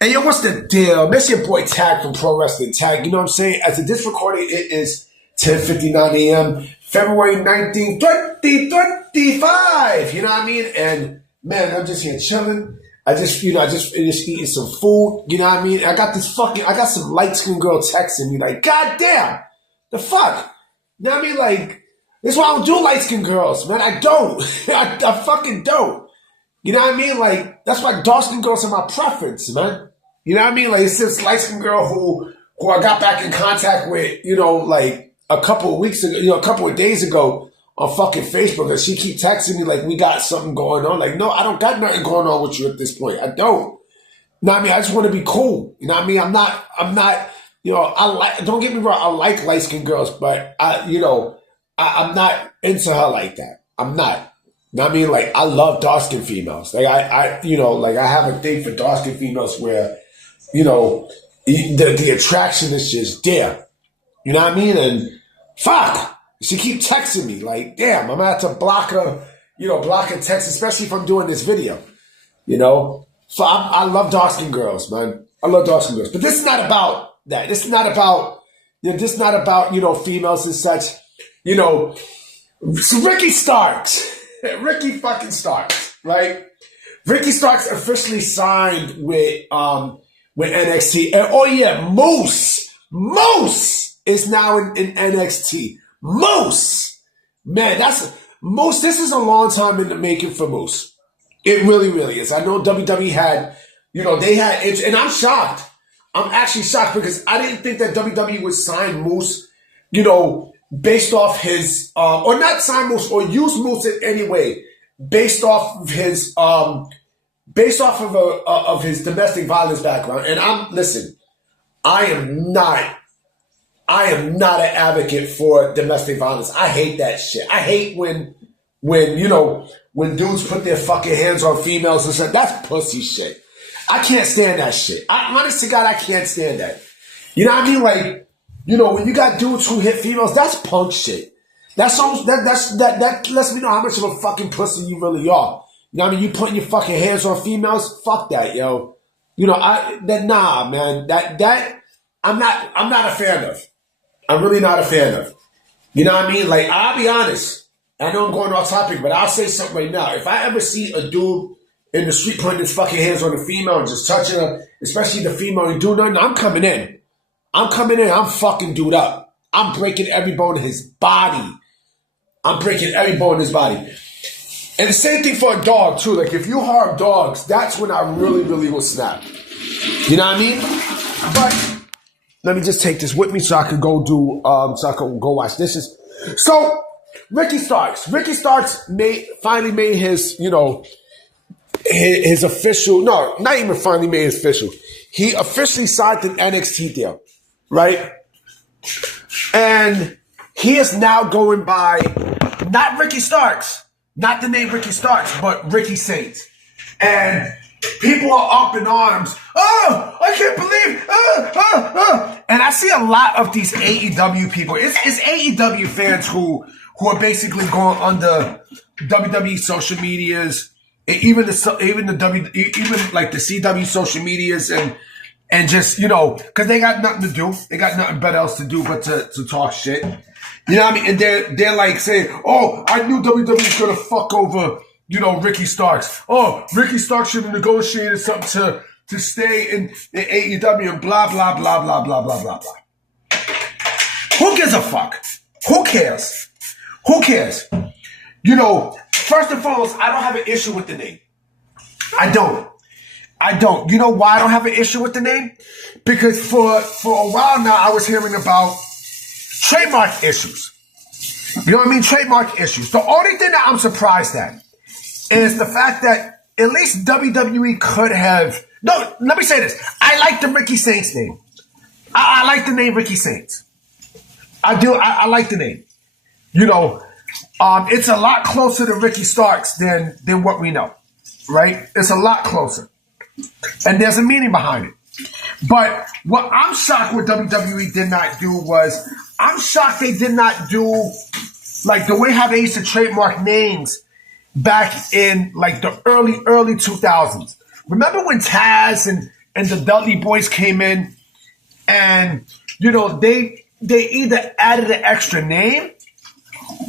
Hey, yo, what's the deal? That's your boy Tag from Pro Wrestling Tag. You know what I'm saying? As of this recording, it is 10:59 a.m., February 19th, 2025. You know what I mean? And man, I'm just here chilling. I just finished eating some food. You know what I mean? I got some light-skinned girl texting me like, God damn, the fuck? You know what I mean? Like, that's why I don't do light-skinned girls, man. I don't. I fucking don't. You know what I mean? Like, that's why dark-skinned girls are my preference, man. You know what I mean? Like, it's this light-skinned girl who I got back in contact with, like a couple of weeks ago, a couple of days ago on fucking Facebook, and she keep texting me like, we got something going on. Like, no, I don't got nothing going on with you at this point. I don't. You know what I mean? I just want to be cool. You know what I mean? I'm not, don't get me wrong, I like light-skinned girls, but I'm not into her like that. I'm not. You know what I mean? Like, I love dark-skinned females. Like, I have a thing for dark-skinned females where, the attraction is just there. You know what I mean? And fuck, she keep texting me. Like, damn, I'm gonna have to block her text, especially if I'm doing this video. So I love dark-skinned girls, man. I love dark-skinned girls. But this is not about that. This is not about, females and such. So Ricky Starks. Ricky fucking Starks, right? Ricky Starks officially signed with NXT. And oh yeah, Moose is now in NXT. Moose, man, Moose. This is a long time in the making for Moose. It really, really is. I know WWE had, and I'm shocked. I'm actually shocked because I didn't think that WWE would sign Moose, based off his, or not sign Moose, or use Moose in any way, based off of his domestic violence background. And I am not an advocate for domestic violence. I hate that shit. I hate when dudes put their fucking hands on females and say, that's pussy shit. I can't stand that shit. Honest to God, I can't stand that. You know what I mean? Like, when you got dudes who hit females, that's punk shit. That lets me know how much of a fucking pussy you really are. You know what I mean? You putting your fucking hands on females? Fuck that, yo. Nah, man. That I'm not a fan of. I'm really not a fan of. You know what I mean? Like, I'll be honest. I know I'm going off topic, but I'll say something right now. If I ever see a dude in the street putting his fucking hands on a female and just touching her, especially the female and doing nothing, I'm coming in. I'm fucking dude up. I'm breaking every bone in his body. And the same thing for a dog, too. Like, if you harm dogs, that's when I really, really will snap. You know what I mean? But let me just take this with me so I can go watch this. So, Ricky Starks finally made his, his official, no, not even finally made his official. He officially signed an NXT deal. Right? And he is now going by not Ricky Starks, not the name Ricky Starks, but Ricky Saints. And people are up in arms. Oh, I can't believe. And I see a lot of these AEW people. It's AEW fans who are basically going under WWE social medias, even the CW social medias and just, because they got nothing to do. They got nothing better else to do but to talk shit. You know what I mean? And they're like saying, oh, I knew WWE was going to fuck over, Ricky Starks. Oh, Ricky Starks should have negotiated something to stay in AEW and blah, blah, blah, blah, blah, blah, blah, blah. Who gives a fuck? Who cares? First and foremost, I don't have an issue with the name. I don't. You know why I don't have an issue with the name? Because for a while now, I was hearing about trademark issues. You know what I mean? Trademark issues. The only thing that I'm surprised at is the fact that at least WWE could have... No, let me say this. I like the Ricky Saints name. I like the name Ricky Saints. I do. I like the name. It's a lot closer to Ricky Starks than what we know. Right? It's a lot closer. And there's a meaning behind it. But what I'm shocked what WWE did not do was, I'm shocked they did not do, like, the way how they used to trademark names back in, like, the early 2000s. remember when Taz and the Dudley Boys came in and, you know, they either added an extra name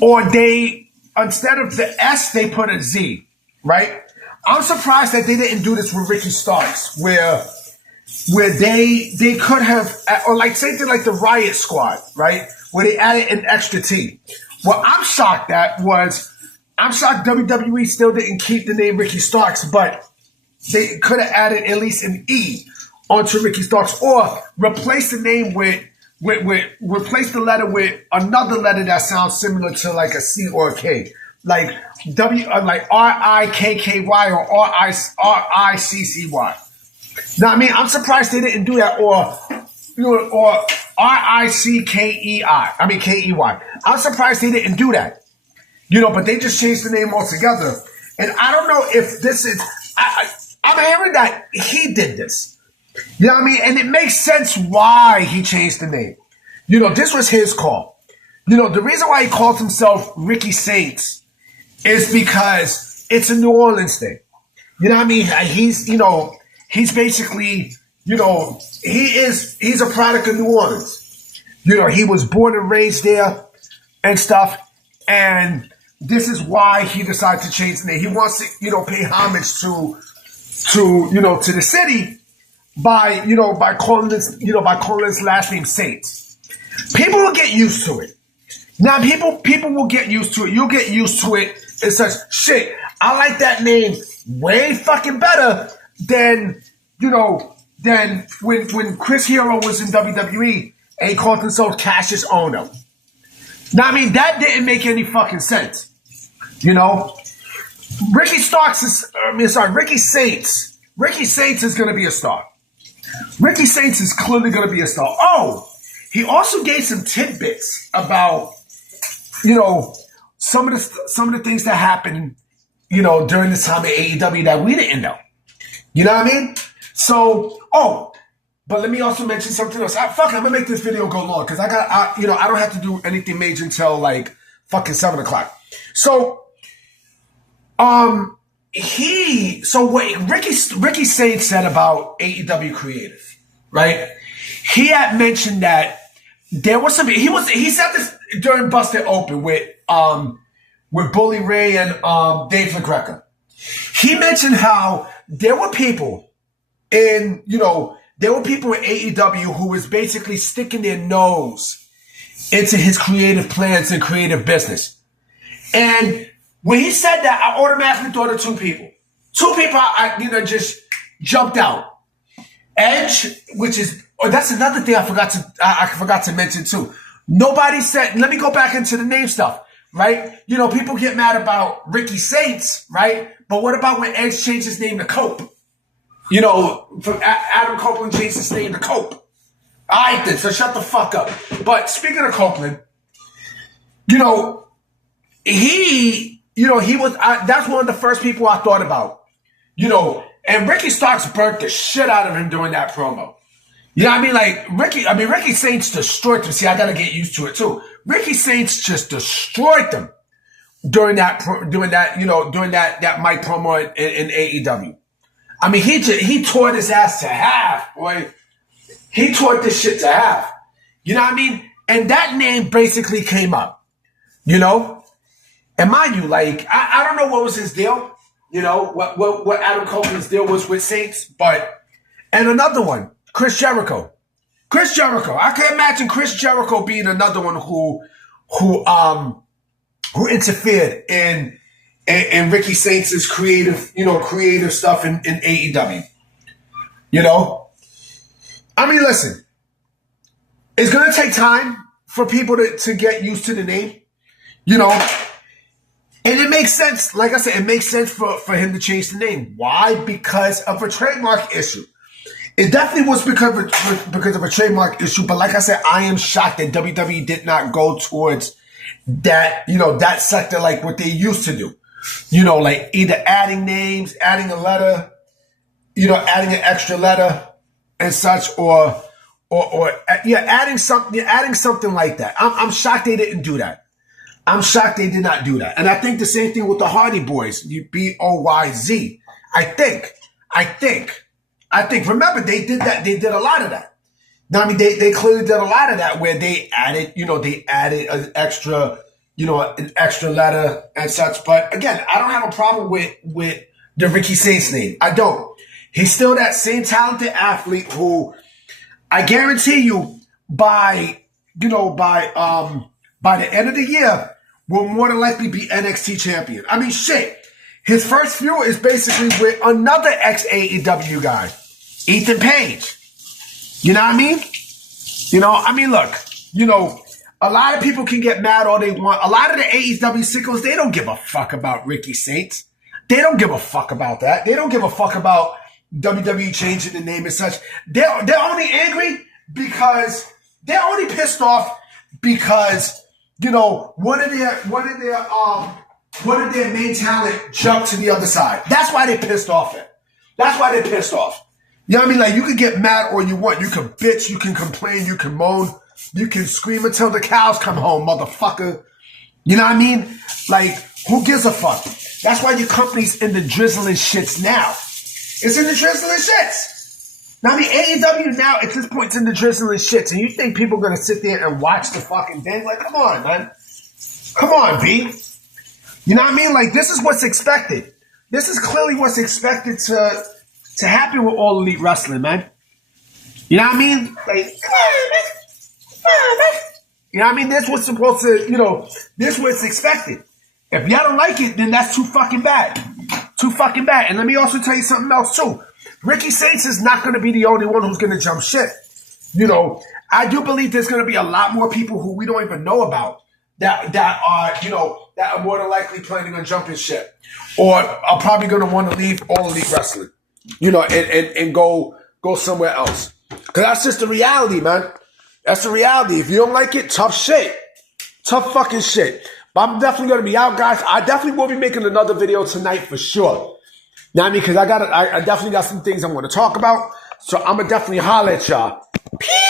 or they, instead of the S, they put a Z, right? I'm surprised that they didn't do this with Ricky Starks, where they could have, or like same thing like the Riot Squad, right? Where they added an extra T. What I'm shocked at was, I'm shocked WWE still didn't keep the name Ricky Starks, but they could have added at least an E onto Ricky Starks, or replace the name with replace the letter with another letter that sounds similar to like a C or a K, like like RIKKY or RICCY. Now, I mean, I'm surprised they didn't do that, or RICKEI. I mean KEY. I'm surprised they didn't do that. You know, but they just changed the name altogether. And I don't know if this is, I'm hearing that he did this. You know what I mean? And it makes sense why he changed the name. You know, this was his call. You know, the reason why he calls himself Ricky Saints is because it's a New Orleans thing. You know what I mean? He's basically, you know, he's a product of New Orleans. You know, he was born and raised there and stuff. And this is why he decided to change the name. He wants to, you know, pay homage to the city by calling his last name Saints. People will get used to it. Now, people will get used to it. You'll get used to it. It's such shit. I like that name way fucking better than when Chris Hero was in WWE and he called himself Cassius Ono. Now, I mean, that didn't make any fucking sense. You know? Ricky Saints. Ricky Saints is going to be a star. Ricky Saints is clearly going to be a star. Oh, he also gave some tidbits about, you know, some of the things that happened, you know, during this time at AEW that we didn't know. You know what I mean? So, but let me also mention something else. I'm gonna make this video go long because I don't have to do anything major until like fucking 7 o'clock. So, what Ricky Saints said about AEW creative, right? He had mentioned that there was some. He said this during Busted Open with Bully Ray and Dave LaGreca. He mentioned how there were people in AEW who was basically sticking their nose into his creative plans and creative business. And when he said that, I automatically thought of two people. Two people just jumped out. Edge, that's another thing I forgot to mention too. Nobody said, let me go back into the name stuff, right? You know, people get mad about Ricky Saints, right? But what about when Edge changed his name to Cope? You know, from Adam Copeland changed his name to Cope. All right then, so shut the fuck up. But speaking of Copeland, you know, he was, that's one of the first people I thought about. You know, and Ricky Starks burnt the shit out of him during that promo. You know what I mean? Like, Ricky Saints destroyed them. See, I gotta get used to it too. Ricky Saints just destroyed them during that mic promo in AEW. I mean, he tore his ass to half, boy. He tore this shit to half. You know what I mean? And that name basically came up, you know? And mind you, like, I don't know what was his deal, you know, what Adam Copeland's deal was with Saints, and another one, Chris Jericho. I can imagine Chris Jericho being another one who interfered in Ricky Saints' creative stuff in AEW. You know? I mean, listen, it's going to take time for people to get used to the name, you know? And it makes sense. Like I said, it makes sense for him to change the name. Why? Because of a trademark issue. It definitely was because of a trademark issue. But like I said, I am shocked that WWE did not go towards that, you know, that sector like what they used to do. You know, like either adding names, adding a letter, you know, adding an extra letter and such, or adding something like that. I'm shocked they didn't do that. I'm shocked they did not do that. And I think the same thing with the Hardy Boys, BOYZ. I I think. Remember, they did that. They did a lot of that. Now, I mean, they clearly did a lot of that where they added an extra, an extra letter and such. But again, I don't have a problem with the Ricky Saints name. I don't. He's still that same talented athlete who I guarantee you by the end of the year will more than likely be NXT champion. I mean, shit. His first feud is basically with another ex-AEW guy, Ethan Page. You know what I mean? Look, a lot of people can get mad all they want. A lot of the AEW sickos, they don't give a fuck about Ricky Saints. They don't give a fuck about that. They don't give a fuck about WWE changing the name and such. They're only angry because they're only pissed off because, one of their main talent jumped to the other side. That's why they're pissed off at. That's why they're pissed off. You know what I mean? Like, you can get mad all you want. You can bitch, you can complain, you can moan, you can scream until the cows come home, motherfucker. You know what I mean? Like, who gives a fuck? That's why your company's in the drizzling shits now. It's in the drizzling shits. Now, I mean, AEW now, at this point, it's in the drizzling shits. And you think people are going to sit there and watch the fucking thing? Like, come on, man. Come on, B. You know what I mean? Like, this is what's expected. This is clearly what's expected to happen with All Elite Wrestling, man. You know what I mean? Like, come on, man. Come on, man. You know what I mean? This what's supposed to, this what's expected. If y'all don't like it, then that's too fucking bad. Too fucking bad. And let me also tell you something else, too. Ricky Saints is not going to be the only one who's going to jump ship. I do believe there's going to be a lot more people who we don't even know about that are more than likely planning on jumping ship, or are probably going to want to leave All Elite Wrestling, and go somewhere else. Because that's just the reality, man. That's the reality. If you don't like it, tough shit. Tough fucking shit. But I'm definitely going to be out, guys. I definitely will be making another video tonight for sure. Now, I mean, because I definitely got some things I want to talk about. So I'm going to definitely holler at y'all. Peace.